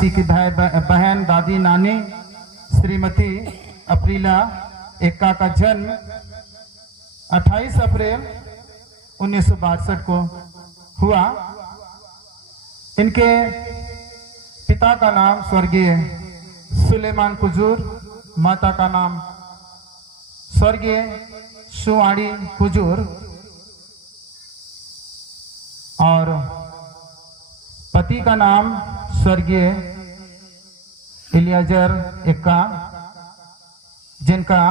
की बहन दादी नानी श्रीमती अप्रीला एक्का का जन्म 28 अप्रैल 1962 को हुआ। इनके पिता का नाम स्वर्गीय सुलेमान कुजूर, माता का नाम स्वर्गीय सुवाड़ी कुजूर और पति का नाम स्वर्गीय इलियाजर एक्का, जिनका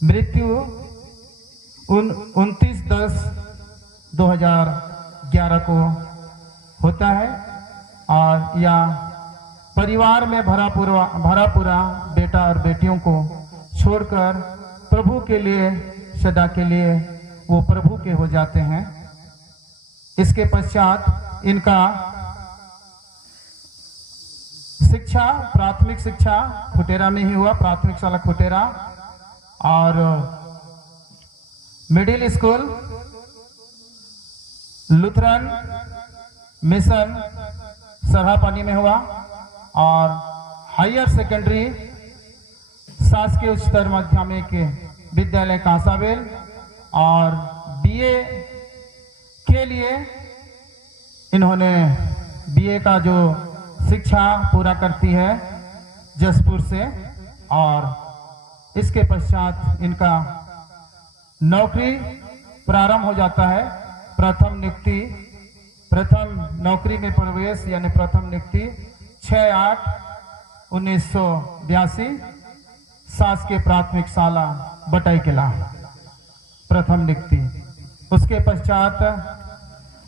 मृत्यु 29/10/2011 को होता है। और यह परिवार में भरा पूरा बेटा और बेटियों को छोड़कर प्रभु के लिए सदा के लिए वो प्रभु के हो जाते हैं। इसके पश्चात इनका शिक्षा, प्राथमिक शिक्षा खुटेरा में ही हुआ, प्राथमिक शाला खुटेरा, और मिडिल स्कूल लुथरन मिशन सरहापानी में हुआ और हायर सेकेंडरी शासकीय उच्चतर माध्यमिक विद्यालय कांसाबेल और बीए के लिए इन्होंने बीए का जो शिक्षा पूरा करती है जसपुर से। और इसके पश्चात इनका नौकरी प्रारंभ हो जाता है। प्रथम नौकरी में प्रवेश यानी प्रथम नियुक्ति 6/8/1982 शासकीय प्राथमिक शाला बटाई किला प्रथम नियुक्ति। उसके पश्चात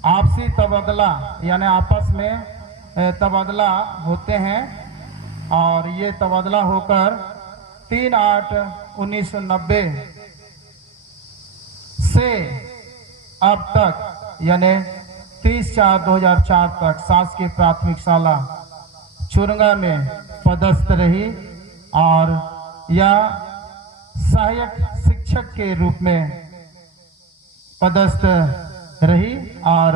आपसी तबादला यानी आपस में तबादला होते हैं और ये तबादला होकर 3/8/1990 से अब तक यानी 30/4/2004 तक शासकीय प्राथमिक शाला चुरंगा में पदस्थ रही और यह सहायक शिक्षक के रूप में पदस्थ रही और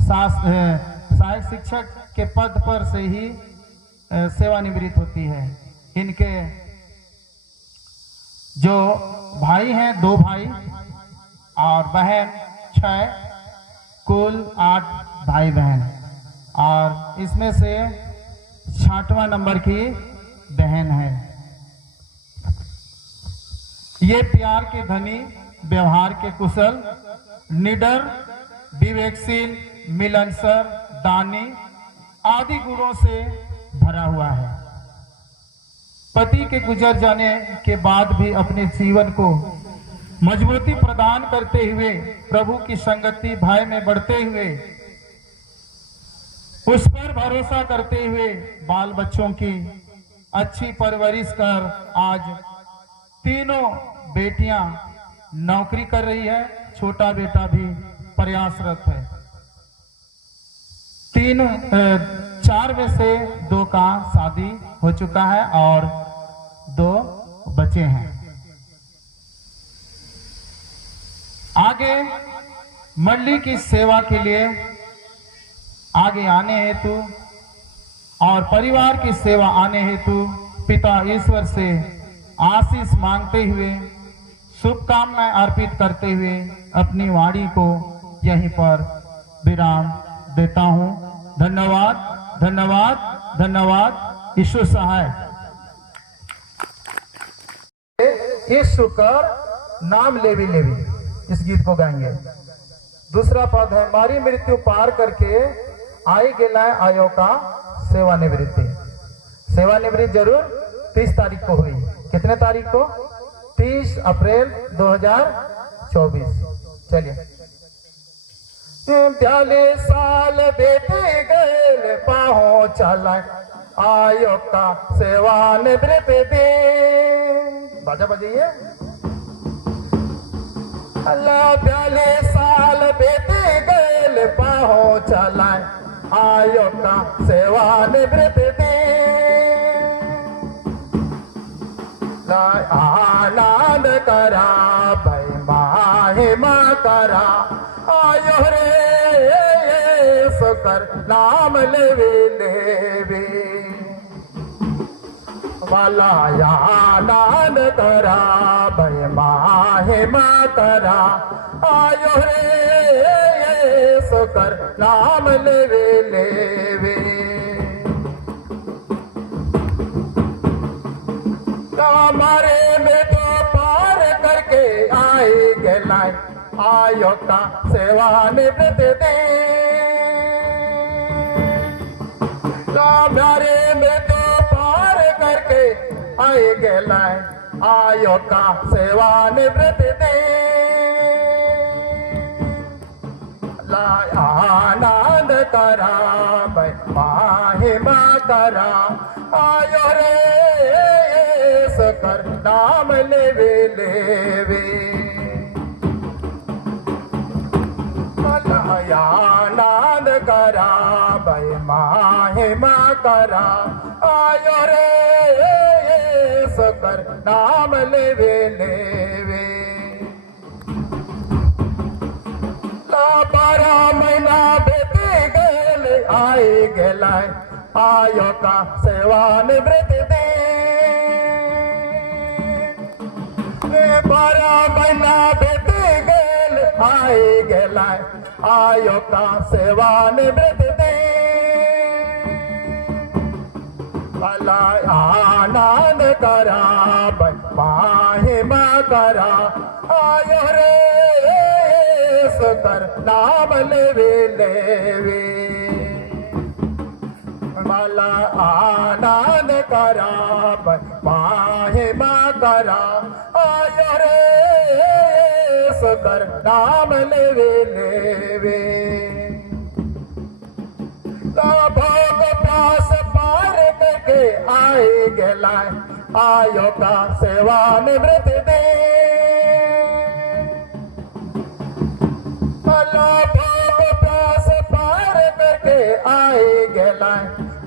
सहायक शिक्षक के पद पर से ही सेवानिवृत्त होती है। इनके जो भाई हैं 2 भाई और बहन 6, कुल 8 भाई बहन, और इसमें से 6वां नंबर की बहन है। ये प्यार के धनी, व्यवहार के कुशल, निडर, विवेकशील, मिलनसार, दानी आदि गुणों से भरा हुआ है। पति के गुजर जाने के बाद भी अपने जीवन को मजबूती प्रदान करते हुए, प्रभु की संगति भाई में बढ़ते हुए, उस पर भरोसा करते हुए बाल बच्चों की अच्छी परवरिश कर आज तीनों बेटियां नौकरी कर रही है। छोटा बेटा भी प्रयासरत है। 4 में से 2 का शादी हो चुका है और 2 बचे हैं। आगे मंडली की सेवा के लिए आगे आने हेतु और परिवार की सेवा आने हेतु पिता ईश्वर से आशीष मांगते हुए, शुभकामनाएं अर्पित करते हुए अपनी वाणी को यहीं पर विराम देता हूं। धन्यवाद, धन्यवाद, धन्यवाद। ईश्वर सहाय। ईश्वर कर नाम लेवी लेवी, इस गीत को गाएंगे। दूसरा पद है मारी मृत्यु पार करके आई गेला आयो का सेवानिवृत्ति। सेवानिवृत्ति जरूर 30 तारीख को हुई। कितने तारीख को? 30 अप्रैल 2024। चलिए। 42 साल बेटे गए पाहो चला आयो का सेवानिवृत्ति। बाजा बजाइए। अल्लाह 42 साल बेटे गए पाहो चला आयो का सेवानिवृत्ति। आनंद करा भाई महिमा करा आयो रे सुख कर नाम लेवे लेवे वाला यानान करा भय माहे मातरा आयो रे कर नाम लेवे लेवे हमारे में तो पार करके आए गलाए आयो का सेवा निवृत्त दे हमारे में तो पार करके आए गलाए आयो का सेवा निवृत्त दे आनंद करा महिमा करा आयो रे कर नाम लेवे लेवे आनंद करा महिमा करा आयो रे कर नाम लेवे लेवे 12 महीना बेटे गेल आए गेलाय आयो का सेवा निवृत्त दे 12 महीना बेटे गेल आए गेलाय आयो का सेवा निवृत्त दे भला आनंद करा महिमा करा आयो रे कर नाम लेवे लेवे भला आनंद करा महिमा करा आयो रे कर नाम लेवे लेवे भोग प्यास पार करके आए गेलाय आयो का सेवा निवृत्त दे भोग प्यास पार करके आए गेलाय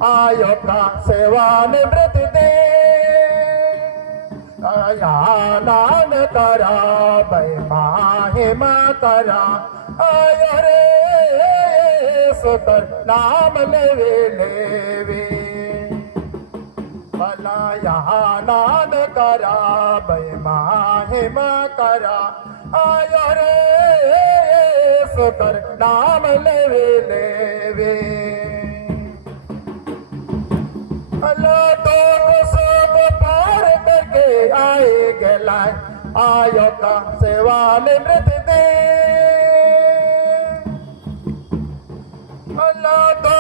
आयो का सेवा निवृत्त दे आनंद करा महिमा करा आयो रे कर नाम लेवे लेवे भला आनंद करा महिमा करा आयो रे कर नाम लेवे लेवे भला तो सब पार करके आए गेलाय आयो का सेवा निवृत्त दे अल्लाह तो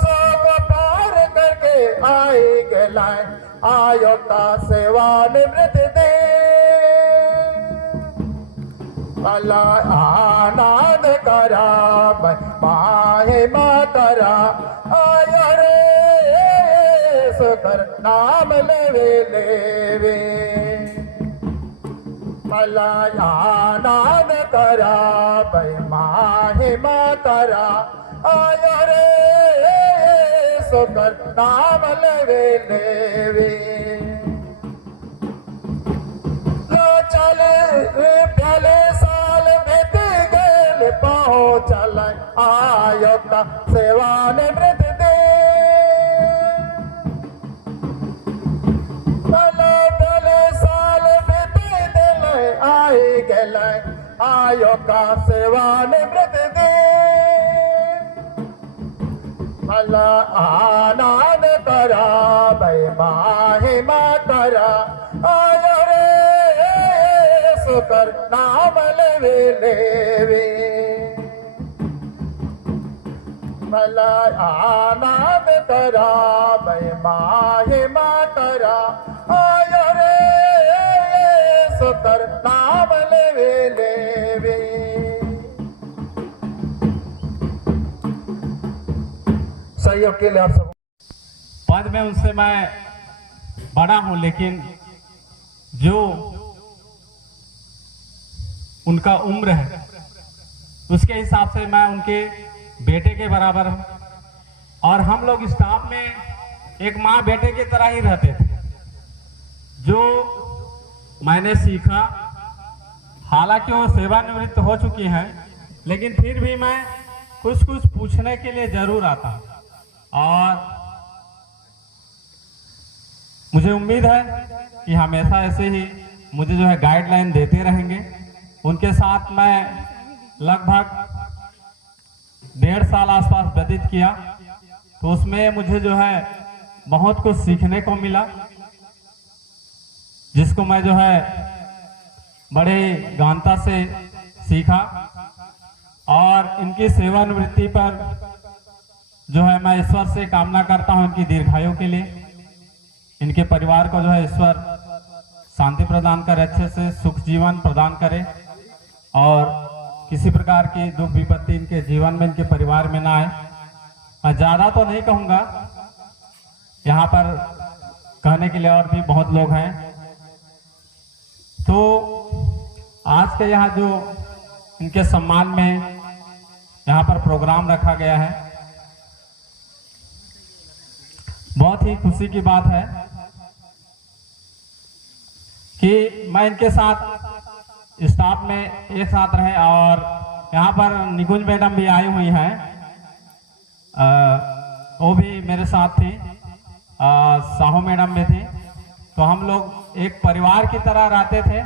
सब पार करके आए गेलाय आयो का सेवा निवृत्त दे अल्लाह आनंद करा महिमा करा आयो रे कर नाम लेवे लेवे भला आनंद करा महिमा करा आयो रे कर नाम लेवे लेवे चले पहले साल बीत गेल पहुँचल आयो का सेवा निवृत्त दे पहले साल बीत दिल आए गेल आयो का सेवा निवृत्त दे भला आनंद करा महिमा करा आयो रे कर नाम लेवे लेवे भला आनंद करा महिमा करा आयो रे कर नाम लेवे लेवे सहयोग के लिए आप सब पद में उनसे मैं बड़ा हूं, लेकिन जो उनका उम्र है उसके हिसाब से मैं उनके बेटे के बराबर हूं। और हम लोग स्टाफ में एक माँ बेटे की तरह ही रहते थे। जो मैंने सीखा, हालांकि वो सेवानिवृत्त हो चुकी हैं, लेकिन फिर भी मैं कुछ कुछ पूछने के लिए जरूर आता हूँ और मुझे उम्मीद है कि हमेशा ऐसे ही मुझे जो है गाइडलाइन देते रहेंगे। उनके साथ मैं लगभग 1.5 साल आसपास व्यतीत किया, तो उसमें मुझे जो है बहुत कुछ सीखने को मिला, जिसको मैं जो है बड़े गहनता से सीखा। और इनकी सेवानिवृत्ति पर जो है मैं ईश्वर से कामना करता हूं इनकी दीर्घायु के लिए। इनके परिवार को जो है ईश्वर शांति प्रदान करे, अच्छे से सुख जीवन प्रदान करे और किसी प्रकार की दुख विपत्ति इनके जीवन में, इनके परिवार में ना आए। मैं ज़्यादा तो नहीं कहूँगा, यहाँ पर कहने के लिए और भी बहुत लोग हैं। तो आज के यहाँ जो इनके सम्मान में यहाँ पर प्रोग्राम रखा गया है, बहुत ही खुशी की बात है कि मैं इनके साथ स्टाफ में एक साथ रहे। और यहाँ पर निकुंज मैडम भी आई हुई हैं, वो भी मेरे साथ थी, साहू मैडम भी थी। तो हम लोग एक परिवार की तरह रहते थे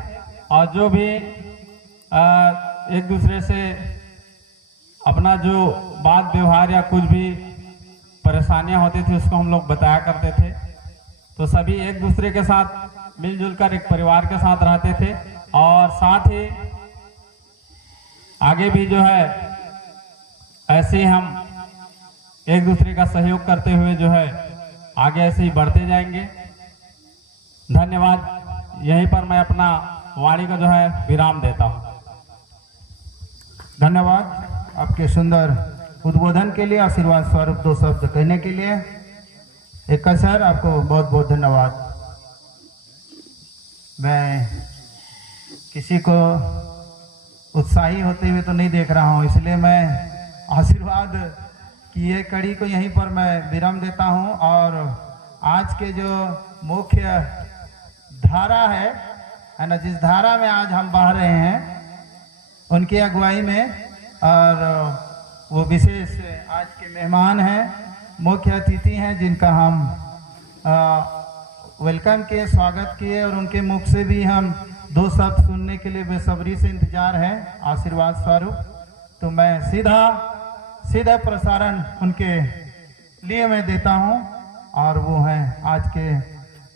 और जो भी एक दूसरे से अपना जो बात व्यवहार या कुछ भी परेशानियां होती थी उसको हम लोग बताया करते थे। तो सभी एक दूसरे के साथ मिलजुल कर एक परिवार के साथ रहते थे और साथ ही आगे भी जो है ऐसे ही हम एक दूसरे का सहयोग करते हुए जो है आगे ऐसे ही बढ़ते जाएंगे। धन्यवाद। यहीं पर मैं अपना वाणी को जो है विराम देता हूँ। धन्यवाद आपके सुंदर उद्बोधन के लिए, आशीर्वाद स्वरूप 2 शब्द कहने के लिए। एक सर आपको बहुत बहुत धन्यवाद। मैं किसी को उत्साही होते हुए तो नहीं देख रहा हूँ, इसलिए मैं आशीर्वाद की ये कड़ी को यहीं पर मैं विराम देता हूँ। और आज के जो मुख्य धारा है ना, जिस धारा में आज हम बह रहे हैं उनकी अगुवाई में, और वो विशेष आज के मेहमान हैं, मुख्य अतिथि हैं, जिनका हम वेलकम किए, स्वागत किए और उनके मुख से भी हम 2 शब्द सुनने के लिए बेसब्री से इंतजार है आशीर्वाद स्वरूप। तो मैं सीधा प्रसारण उनके लिए मैं देता हूं, और वो हैं आज के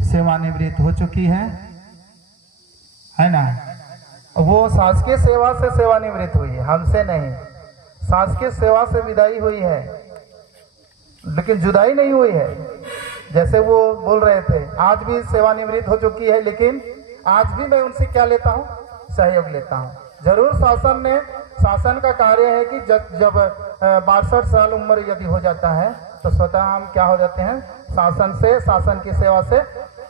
सेवानिवृत्त हो चुकी है ना। वो शासकीय सेवा से सेवानिवृत्त हुई है, हमसे नहीं। शासकीय सेवा से विदाई हुई है, लेकिन जुदाई नहीं हुई है। जैसे वो बोल रहे थे, आज भी सेवानिवृत्त हो चुकी है, लेकिन आज भी मैं उनसे क्या लेता हूँ, सहयोग लेता हूँ। जरूर शासन का कार्य है कि जब 62 साल उम्र यदि हो जाता है तो स्वतः हम क्या हो जाते हैं, शासन की सेवा से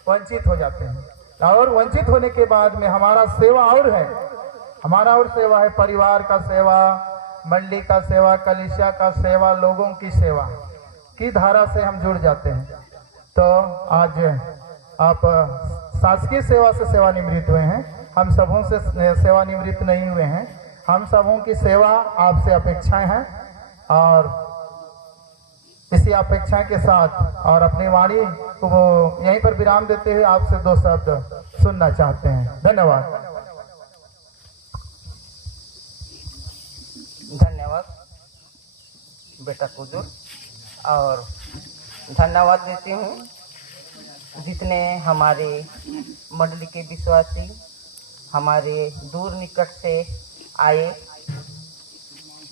वंचित हो जाते हैं। और वंचित होने के बाद में हमारा सेवा और है, हमारा और सेवा है, परिवार का सेवा, मंडी का सेवा, कलिसिया का सेवा, लोगों की सेवा की धारा से हम जुड़ जाते हैं। तो आज आप शासकीय सेवा से सेवानिवृत्त हुए हैं, हम सबों से सेवानिवृत्त नहीं हुए हैं। हम सबों की सेवा आपसे अपेक्षाएं हैं, और इसी अपेक्षा के साथ और अपनी वाणी को यहीं पर विराम देते हुए आपसे 2 शब्द सुनना चाहते हैं। धन्यवाद। धन्यवाद बेटा कुजूर, और धन्यवाद देती हूँ जितने हमारे मंडली के विश्वासी, हमारे दूर निकट से आए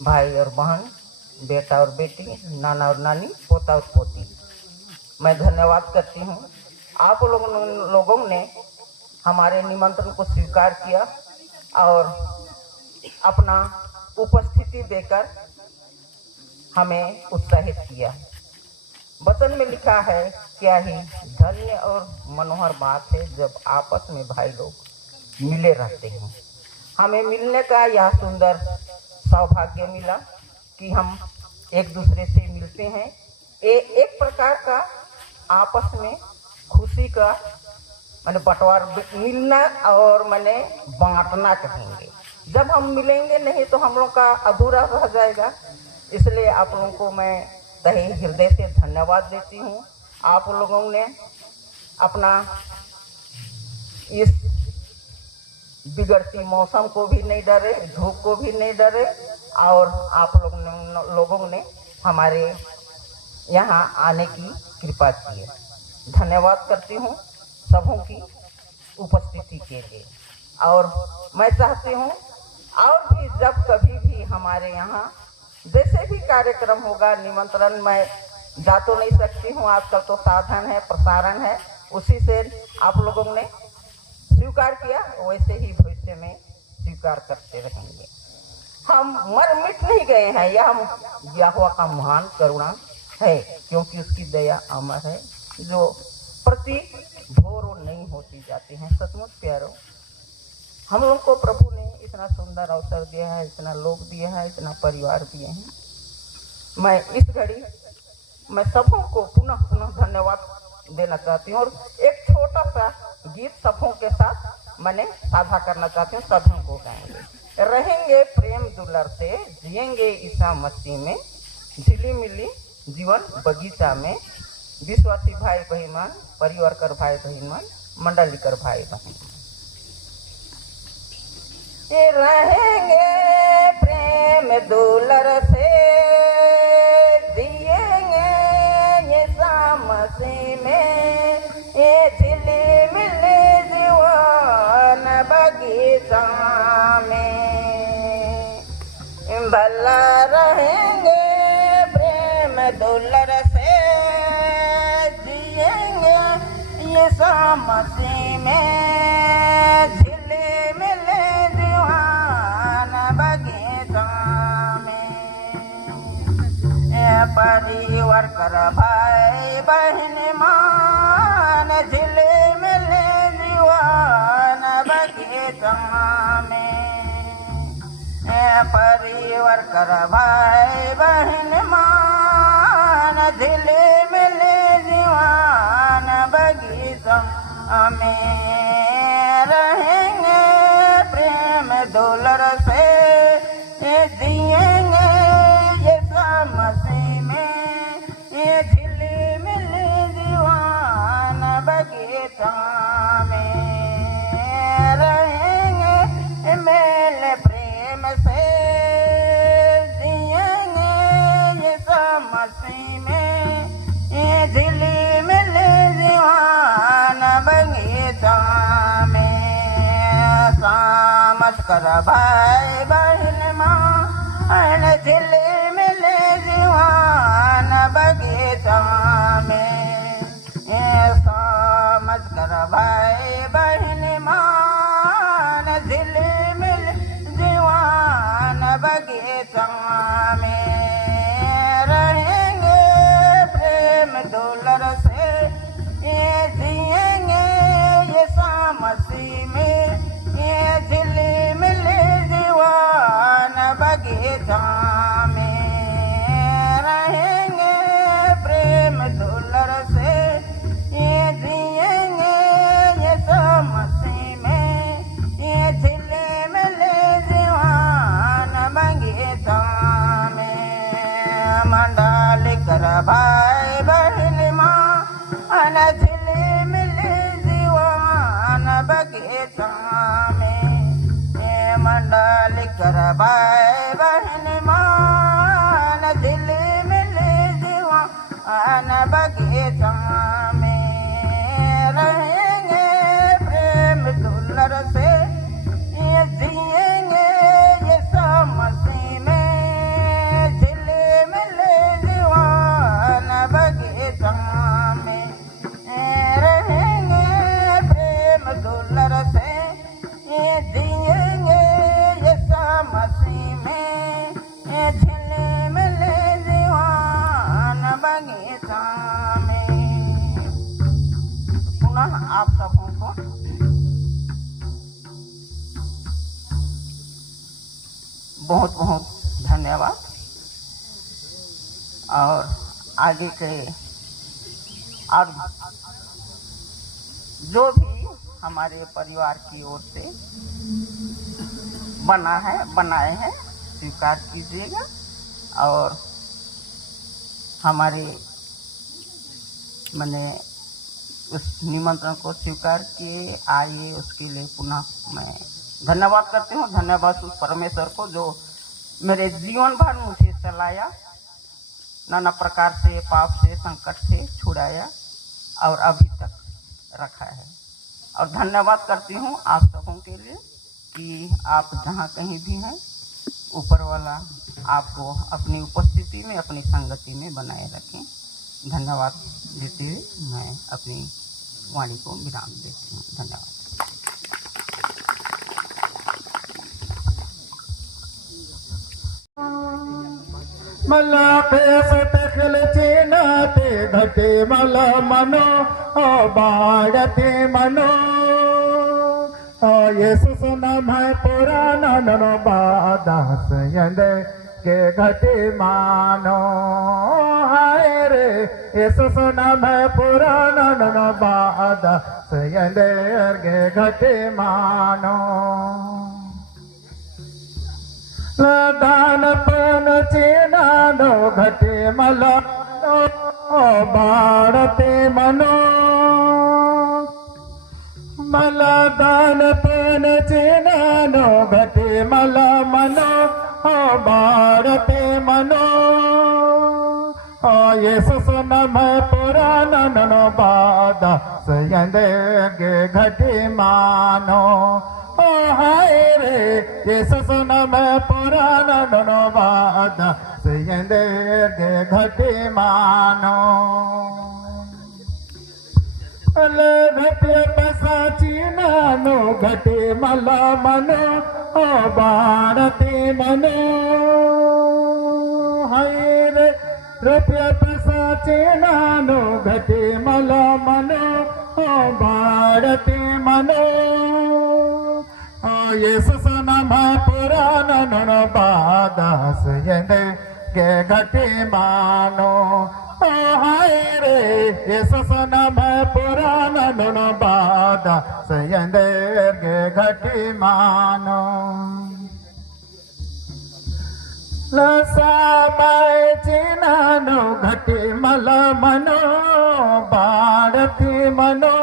भाई और बहन, बेटा और बेटी, नाना और नानी, पोता और पोती, मैं धन्यवाद करती हूँ। आप लोगों ने हमारे निमंत्रण को स्वीकार किया और अपना उपस्थिति देकर हमें उत्साहित किया। वचन में लिखा है, क्या ही धन्य और मनोहर बात है जब आपस में भाई लोग मिले रहते हैं। हमें मिलने का यह सुंदर सौभाग्य मिला कि हम एक दूसरे से मिलते हैं। एक प्रकार का आपस में खुशी का मैंने बंटवार, मिलना और मैंने बांटना कहेंगे। जब हम मिलेंगे नहीं तो हम लोग का अधूरा रह जाएगा, इसलिए आप लोगों को मैं तहे हृदय से धन्यवाद देती हूँ। आप लोगों ने अपना इस बिगड़ती मौसम को भी नहीं डरे, धूप को भी नहीं डरे, और आप लोगों ने हमारे यहाँ आने की कृपा की है। धन्यवाद करती हूँ सबों की उपस्थिति के लिए। और मैं चाहती हूँ और भी जब कभी भी हमारे यहाँ जैसे भी कार्यक्रम होगा, निमंत्रण मैं जा तो नहीं सकती हूँ, आजकल तो साधन है, प्रसारण है, उसी से आप लोगों ने स्वीकार किया, वैसे ही भविष्य में स्वीकार करते रहेंगे। हम मर मिट नहीं गए हैं, यह यहोवा का महान करुणा है, क्योंकि उसकी दया अमर है जो प्रति भोर नहीं होती जाती है। सचमुच प्यारो, हम लोग को प्रभु ने इतना सुंदर अवसर दिया है, इतना लोग दिया है, इतना परिवार दिए हैं। मैं इस घड़ी मैं सबों को पुनः पुनः धन्यवाद देना चाहती हूँ और एक छोटा सा गीत सबों के साथ मैंने साझा करना चाहती हूँ। सबों को गाएंगे। रहेंगे प्रेम दुलार से, जिएंगे ईसा मसीह में, झिली मिली जीवन बगीचा में, विश्वासी भाई बहन, परिवार कर भाई बहन, मंडली कर भाई बहन, रहेंगे प्रेम दुलार से, जिएंगे ईसा मसीह में, ये झिली मिली जीवन बगीचा में, भला रहेंगे प्रेम दुलार से, जिएंगे ईसा मसीह में, झिली मिली जीवन बगीचा में, परिवार कर भाई बहन मान, झिली मिली जीवन बगीचा में, परिवार कर भाई बहन मान, झिली मिली जीवन बगीचा में, रहेंगे प्रेम दुलार से, जिएंगे ईसा मसीह में, ये झिली मिली जीवन बगीचा में, रहेंगे मेल प्रेम से, जिएंगे ईसा मसीह में, ये झिली मिली जीवन बगीचा में, सामत कर भाई बहन मान, झिली मिली जीवन बगीचा में, सामत कर भाई बहन मान, झिली मिली जीवन बगीचा में, रहेंगे प्रेम दुलार से, ये जिएंगे ईसा मसीह में, ये झिली मिली जीवन बगीचा में, रहेंगे प्रेम दुलार से, ये जिएंगे ईसा मसीह में, ये झिली मिली जीवन बगीचा में, मंडली कर भाई बहन मान, झिली मिली जीवन बगीचा में, मंडली कर भाई बहन मान, झिली मिली जीवन बगीचा में, रहेंगे प्रेम दुलार से, ये जिएंगे ईसा मसीह में, झिली मिली जीवन बगीचा में, रहेंगे प्रेम दुलार से, ये जिएंगे ईसा मसीह में, ये झिली मिली जीवन बगीचा में। पुनः आप सबों को बहुत बहुत धन्यवाद और आगे के और जो भी हमारे परिवार की ओर से बनाए हैं स्वीकार कीजिएगा और हमारे मैंने उस निमंत्रण को स्वीकार किए आइए, उसके लिए पुनः मैं धन्यवाद करती हूँ। धन्यवाद उस परमेश्वर को जो मेरे जीवन भर मुझे चलाया, नाना प्रकार से पाप से संकट से छुड़ाया और अभी तक रखा है। और धन्यवाद करती हूँ आप सबों के लिए कि आप जहाँ कहीं भी हैं, ऊपर वाला आपको अपनी उपस्थिति में, अपनी संगति में बनाए रखें। धन्यवाद देते हुए मैं अपनी वाणी को विराम देती हूँ। धन्यवाद। मला पेस तखल चेनाते घटे मला मनो बाड़ते मनो येसुस नाम है पुराना ननो बादास यंदे के घटे मानो हाय रे येसुस नाम है पुराना ननो बादास यंदे के घटे मानो दान पण चेनानो घटे मला बाड़ते मनो मला दान पण चेनानो घटे मला मनो बाड़ते मनो येसुस नम पुराना ननो बादा सयंदे गे घटे मानो हाय रे येसुस नम पुराना ननो बादा सयंदे गे घटे मानो घटे पसाची नानो घटे मला मनो बाड़ते मनो हाय रे रुपया पसाची नानो घटे मला मनो बाड़ते मनो येसुस नाम पुराना ननो बादास यंदे के घटे मानो हाय रे येसुस नाम पुराना ननो बादास यंदे के घटे मानो लसामाय चिनानो घटे मला मनो बाड़ते मनो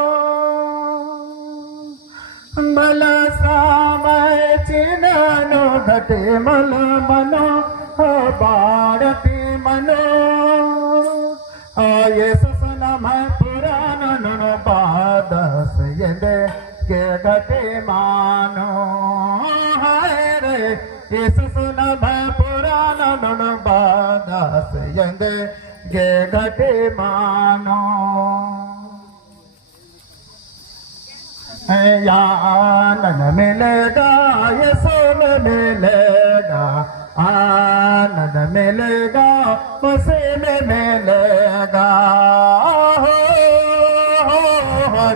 मला सामाय चिनानो घटे मला मनो बाड़ते मनो येसुस नाम पुराना ननो बादास यंदे के घटे मानो हाय रे येसुस नाम पुराना ननो बादास यंदे के घटे मानो या आनंद मिलेगा यसो में मिलेगा आनंद मिलेगा उसे में मिलेगा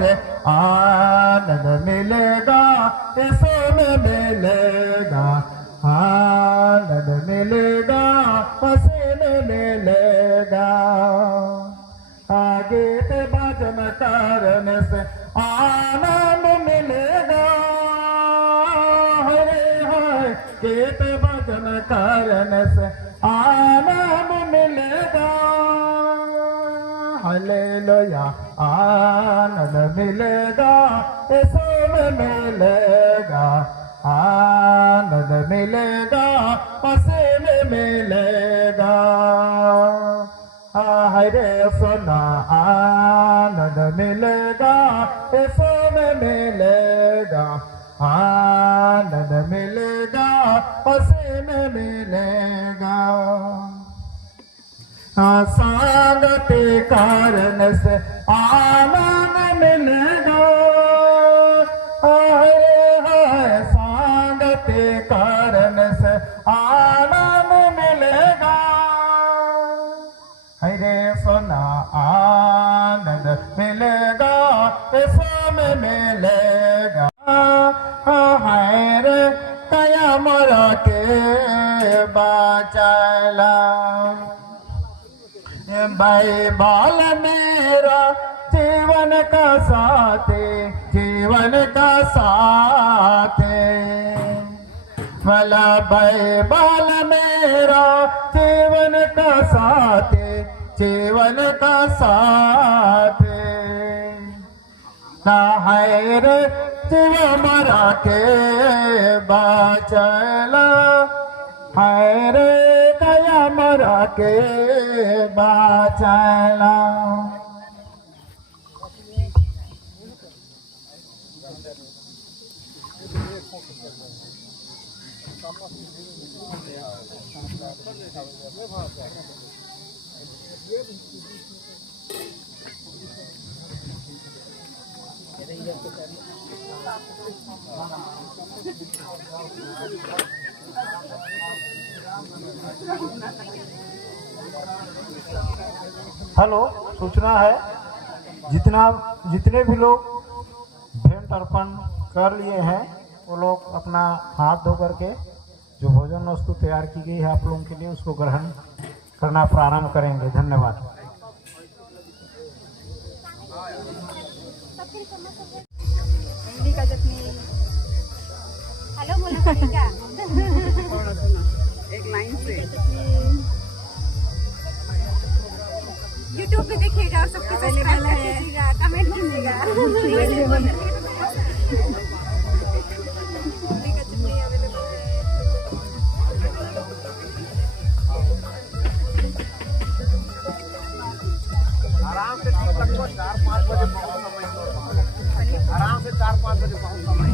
रे आनंद मिलेगा यसो में मिलेगा आनंद मिलेगा उसे में मिलेगा आगे ते भजन करने से आनंद मिलेगा हरे हाय गीत भजन करने से आनंद मिलेगा हालेलुया आनंद मिलेगा यीशु में मिलेगा आनंद मिलेगा उसी में मिलेगा हरे सोना आनंद मिलेगा यीशु में मिलेगा आनंद मिलेगा उसी में मिलेगा संगति कारण से आनंद मिलेगा संगति कारण से आनंद मिलेगा हरे सोना आनंद मिलेगा यीशु में मिलेगा हरे कया मोरा के बचाला बाइबल मेरा जीवन का साथी जीवन का साथी मला बाल मेरा जीवन का साथ, जीवन का साथ ना है रे जीव मरा के बाचला, है रे दया मरा के बाचला। हेलो, सूचना है जितने भी लोग भेंट अर्पण कर लिए हैं वो लोग अपना हाथ धो करके जो भोजन वस्तु तैयार की गई है आप लोगों के लिए उसको ग्रहण करना प्रारंभ करेंगे। धन्यवाद। इमली का चटनी। हेलो बोलना पड़ेगा एक लाइन से। यूट्यूब पे देखिएगा और सबके सब्सक्राइब कीजिएगा, कमेंट कीजिएगा। इमली का चटनी अवेलेबल है। आराम से 4-5 बजे पहुंचूंगा। आराम से 4-5 बजे पहुंचूंगा।